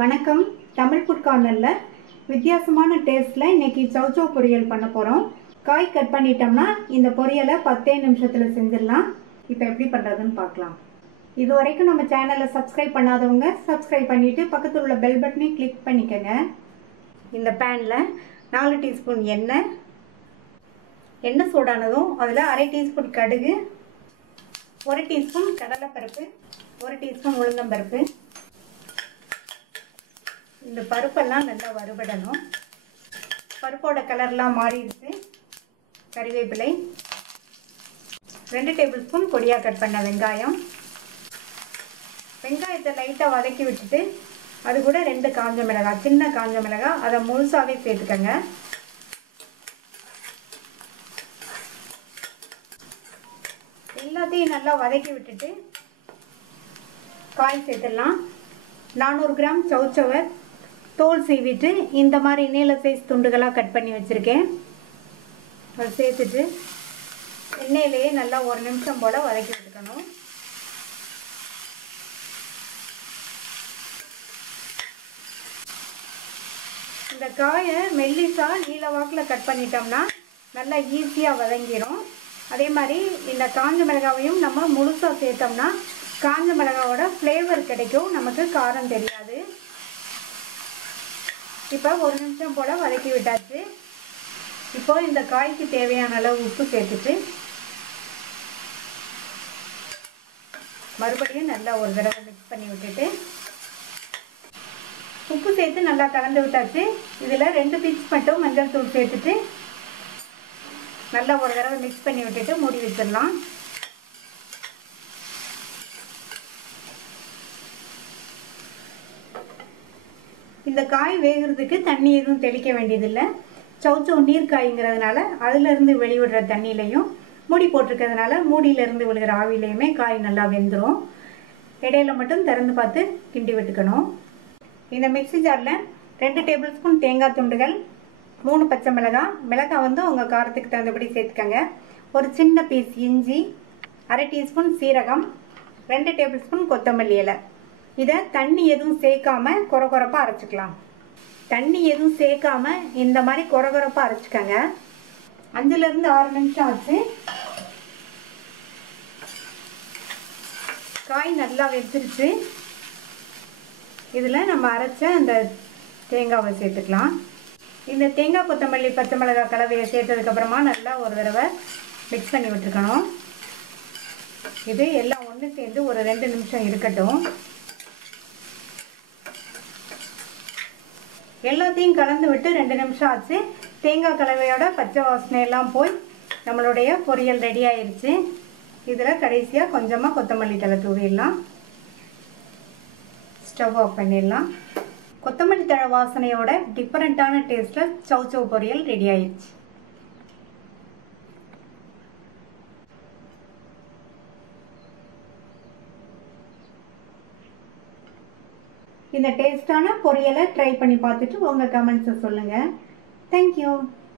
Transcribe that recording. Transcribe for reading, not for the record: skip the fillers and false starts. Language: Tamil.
வணக்கம் தமிழ் ஃபுட் கார்னர்ல வித்தியாசமான டேஸ்ட்ல இன்னைக்கு சௌச்சோ பொரியல் பண்ண போறோம். காய் கட் பண்ணிட்டோம்னா இந்த பொரியலை 10 நிமிஷத்துல செஞ்சிடலாம். இப்போ எப்படி பண்றதுன்னு பார்க்கலாம். இது வரைக்கும் நம்ம சேனலை சப்ஸ்கிரைப் பண்ணாதவங்க சப்ஸ்கிரைப் பண்ணிட்டு பக்கத்துல உள்ள பெல் பட்டனை கிளிக் பண்ணிக்கங்க. இந்த பேன்ல 4 டீஸ்பூன் எண்ணெய் சூடானதும் அதில் அரை டீஸ்பூன் கடுகு, 1 டீஸ்பூன் கடலைப்பருப்பு, 1 டீஸ்பூன் உளுந்தம்பருப்பு. இந்த பருப்பெல்லாம் நல்லா வறுபடணும். பருப்போட கலர்லாம் மாறிடுச்சு. கறிவேப்பிலை, 2 டேபிள் ஸ்பூன் பொடியாக கட் பண்ண வெங்காயம். வெங்காயத்தை லைட்டாக வதக்கி விட்டுட்டு அது கூட 2 காஞ்ச மிளகாய், சின்ன காஞ்ச மிளகாய், அதை முழுசாகவே சேர்த்துக்கங்க. எல்லாத்தையும் நல்லா வதக்கி விட்டுட்டு காய் சேர்த்துடலாம். 400 கிராம் சௌச்சவை தோல் சீவிட்டு இந்த மாதிரி நீல சைஸ் துண்டுகளாக கட் பண்ணி வச்சுருக்கேன். அதை சேர்த்துட்டு எண்ணெயிலேயே நல்லா 1 நிமிஷம் போல் வதக்கி விட்டுக்கணும். இந்த காயை மெல்லிசாக நீல வாக்கில் கட் பண்ணிட்டோம்னா நல்லா ஈஸியாக வதங்கிடும். அதே மாதிரி இந்த காஞ்ச மிளகாவையும் நம்ம முழுசாக சேர்த்தோம்னா காஞ்ச மிளகாவோட ஃப்ளேவர் கிடைக்கும், நமக்கு காரம் தெரியாது. இப்போ 1 நிமிஷம் போல் வதக்கி விட்டாச்சு. இப்போ இந்த காய்க்கு தேவையான அளவு உப்பு சேர்த்துட்டு மறுபடியும் நல்லா ஒரு தடவை மிக்ஸ் பண்ணி விட்டுட்டு உப்பு சேர்த்து நல்லா கலந்து விட்டாச்சு. இதில் 2 பீஸ் மட்டும் மஞ்சள் தூள் சேர்த்துட்டு நல்லா ஒரு தடவை மிக்ஸ் பண்ணி விட்டுட்டு மூடி வச்சிடலாம். இந்த காய் வேகிறதுக்கு தண்ணி எதுவும் தெளிக்க வேண்டியதில்லை. சௌச்சோ நீர் காய்ங்கிறதுனால அதிலிருந்து வெளிவிடுற தண்ணியிலையும் மூடி போட்டிருக்கிறதுனால மூடியிலேருந்து விழுகிற ஆவிலையுமே காய் நல்லா வெந்துடும். இடையில மட்டும் திறந்து பார்த்து கிண்டி விட்டுக்கணும். இந்த மிக்ஸி ஜாரில் 2 டேபிள் ஸ்பூன் தேங்காய் துண்டுகள், 3 பச்சை மிளகாய், மிளகாய் வந்து உங்கள் காரத்துக்கு தகுந்தபடி சேர்த்துக்கங்க, ஒரு சின்ன பீஸ் இஞ்சி, அரை டீஸ்பூன் சீரகம், 2 டேபிள் ஸ்பூன் கொத்தமல்லி இலை. இதை தண்ணி எதுவும் சேர்க்காம கொரகொரப்பாக அரைச்சிக்கலாம். தண்ணி எதுவும் சேர்க்காம இந்த மாதிரி கொரகொரப்பாக அரைச்சிக்கங்க. 5லேருந்து 6 நிமிஷம் ஆச்சு. காய் நல்லா வெந்துருச்சு. இதில் நம்ம அரைச்ச அந்த தேங்காவை சேர்த்துக்கலாம். இந்த தேங்காய் கொத்தமல்லி பச்சை மிளகாய் கலவையை சேர்த்ததுக்கப்புறமா நல்லா ஒரு தடவை மிக்ஸ் பண்ணி விட்டுருக்கணும். இது எல்லாம் ஒன்று சேர்ந்து ஒரு 2 நிமிஷம் இருக்கட்டும். எல்லாத்தையும் கலந்து விட்டு 2 நிமிஷம் ஆச்சு. தேங்காய் கலவையோட பச்சை வாசனை எல்லாம் போய் நம்மளுடைய பொரியல் ரெடி ஆயிடுச்சு. இதில் கடைசியாக கொஞ்சமாக கொத்தமல்லி தழை தூவிடலாம். ஸ்டவ் ஆஃப் பண்ணிடலாம். கொத்தமல்லி தழை வாசனையோட டிஃப்ரெண்ட்டான டேஸ்ட்டில் சௌச்சோ பொரியல் ரெடி ஆயிடுச்சு. இந்த டேஸ்டான பொரியலை ட்ரை பண்ணி பார்த்துட்டு உங்கள் கமெண்ட்ஸை சொல்லுங்கள். தேங்க்யூ.